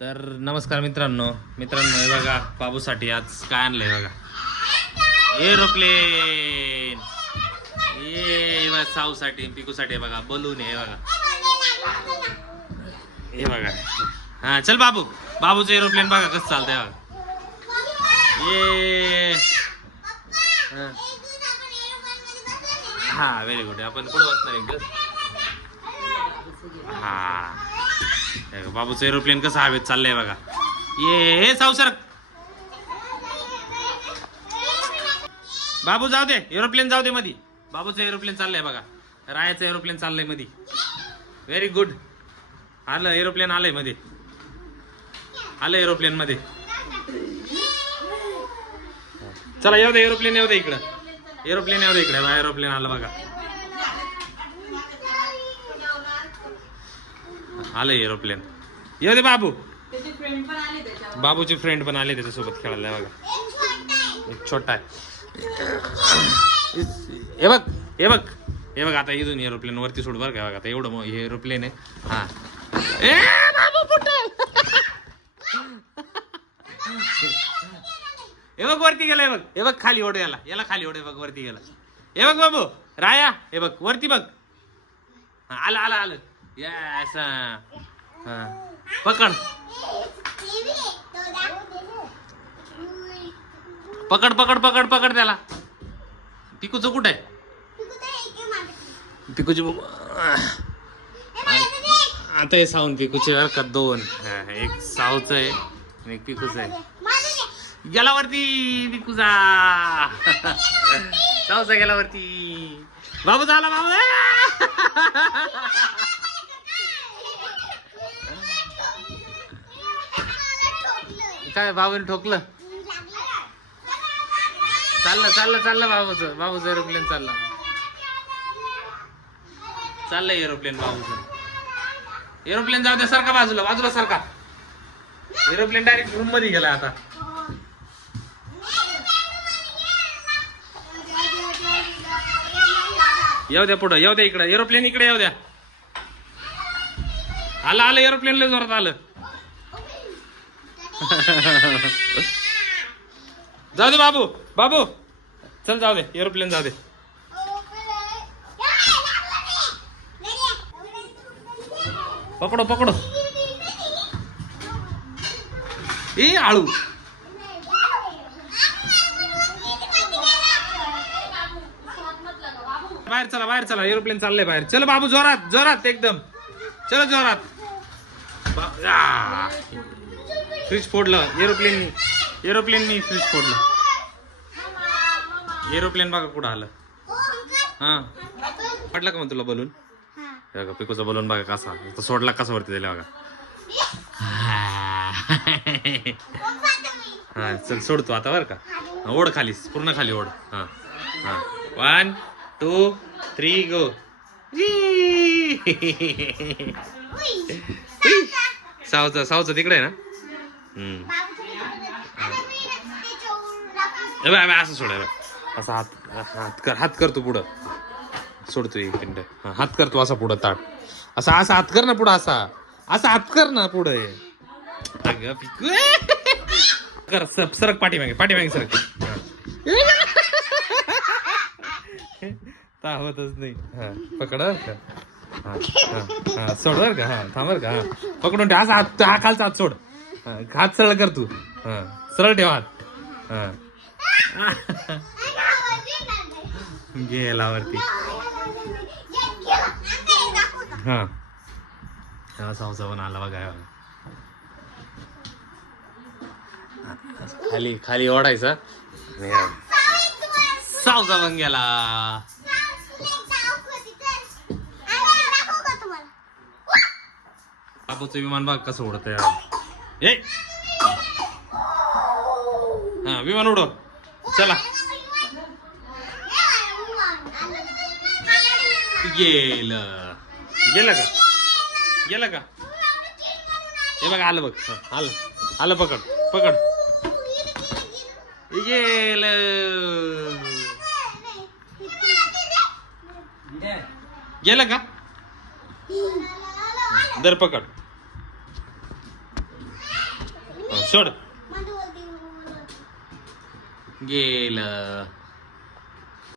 तर नमस्कार मित्रांनो हे बघा बाबूसाठी आज काय आणलंय बघा एरोप्लेन. ये बघा साऊसाठी पिकूसाठी बघा बलून आहे बघा. हे बघा हा चल बाबूचं एरोप्लेन बघा कसं चालतंय बघा. ये हा व्हेरी गुड. आपण कुठं बसणार एक हा बाबूचं एरोप्लेन कसं हवेत चाललंय बघा. ये साऊ सर बाबू जाऊ दे एरोप्लेन जाऊ दे मधी. बाबूचं एरोप्लेन चाललंय बघा. रायाचं एरोप्लेन चाललंय मधी. Very good. आलं एरोप्लेन आलंय मध्ये. आलं एरोप्लेन मध्ये. चला येऊ दे एरोप्लेन येऊ दे इकडं. एरोप्लेन येऊ दे इकडे. एरोप्लेन आलं बघा. आलं एरोप्लेन. येऊ दे बाबू. बाबूचे फ्रेंड पण आले त्याच्यासोबत खेळायला बघा. एक छोटा आहे. हे बघ हे बघ हे बघ. आता इथून एरोप्लेन वरती सोड बरं का बघा. आता एवढं हे एरोप्लेन आहे. हा हे बघ वरती गेलाय बघ. हे बघ खाली ओढ याला खाली ओढ. बघ वरती गेला. हे बघ बाबू राया. हे बघ वरती बघ. आलं आलं आलं. यस पकड पकड पकड पकड पकड त्याला. पिकूचं कुठं आहे? पिकूची आता हे साऊन पिकूचे बरं का दोन. एक साऊचं आहे आणि एक पिकूचं आहे. गेला वरती पिकूचा. साऊचा गेला वरती. बाबू झाला बाबू. काय बाबूने ठोकलं. चाललं चाललं चाललं बाबूचं एरोप्लेन चाललं. चाललंय एरोप्लेन बाबूचं. एरोप्लेन जाऊ दे. सारखा बाजूला बाजूला सारखा. एरोप्लेन डायरेक्ट रूम मध्ये गेला आता. येऊ द्या पुढं. येऊ द्या इकडं. एरोप्लेन इकडे येऊ द्या. आलं आलं एरोप्लेन लय जोरात आलं. जाऊ दे बाबू. बाबू चल जाऊ दे एरोप्लेन जाऊ दे. पकडो पकडो. ए आळू. बाहेर चला बाहेर चला. एरोप्लेन चाललंय बाहेर. चल बाबू जोरात जोरात एकदम. चल जोरात. फ्रीज फोडलं एरोप्लेननी फ्रीज फोडलं. एरोप्लेन बघा कुठं आलं. हा पडला का मग तुला बलून. बघा पिकूचा बलून बघा कसा सोडला कसा वरती दिला बघा. हा चल सोडतो आता बरं का. ओढ खाली पूर्ण खाली ओढ. हा हा 1 2 3 गो. सावचा तिकडे आहे ना. असं सोड. असा हात कर तू पुढं. सोडतो एक मिनिट. हात कर तू असा पुढं ताट. असा असा हात कर ना पुढं. असा हात कर ना पुढे. अगं पिकू कर. सरक पाठीमागे सरक. होतच नाही. हा पकड का. हा सोड बर का. हा थांब बर का. हा पकडून ठेव. असा हात हा खालचा हात सोड. हात सरळ कर तू. हा सरळ ठेव हात. हा गेला वरती. हा सावचा पण आला बघा. खाली खाली ओढायचा. सावचा पण गेला. बाबूचं विमान बघ कसं उडत आहे. हा विमान उडव. चला गेलं का. हे बघ आलं बघ. आलं आलं पकड पकड. गेलं का. दर पकड. सोड गेलं